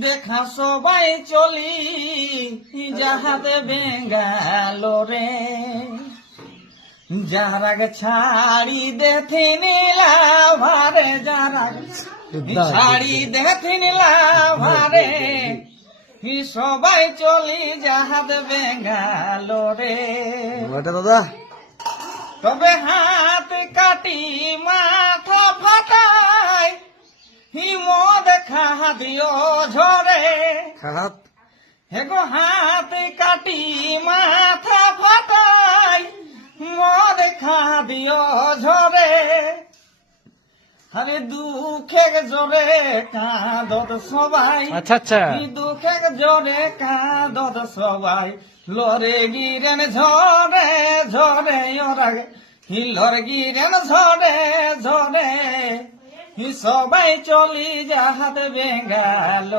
দেখা সবাই চলি যাহাতে বেঙ্গালোরে যারা ছাড়ি দেথিন লাভারে যারা ছাড়ি দেথিন লাভারে সবাই চলি যাহাতে বেঙ্গালোরে দাদা তবে হাত কাটি মাথা ফাটাই হিমদ খা দিও ঝরে হাত হেগো হাত কাটি মাথা ফাটাই মদ খা দিও ঝরে আরে দুঃখে জোরে কাঁদত সবাই আচ্ছা আচ্ছা দুঃখে জোরে কাঁদত সবাই লরে গিরেন ঝরে ঝরে ওরা হিলর গিরেন ঝরে ঝরে সবাই চলি যাহাতে বেঙ্গালো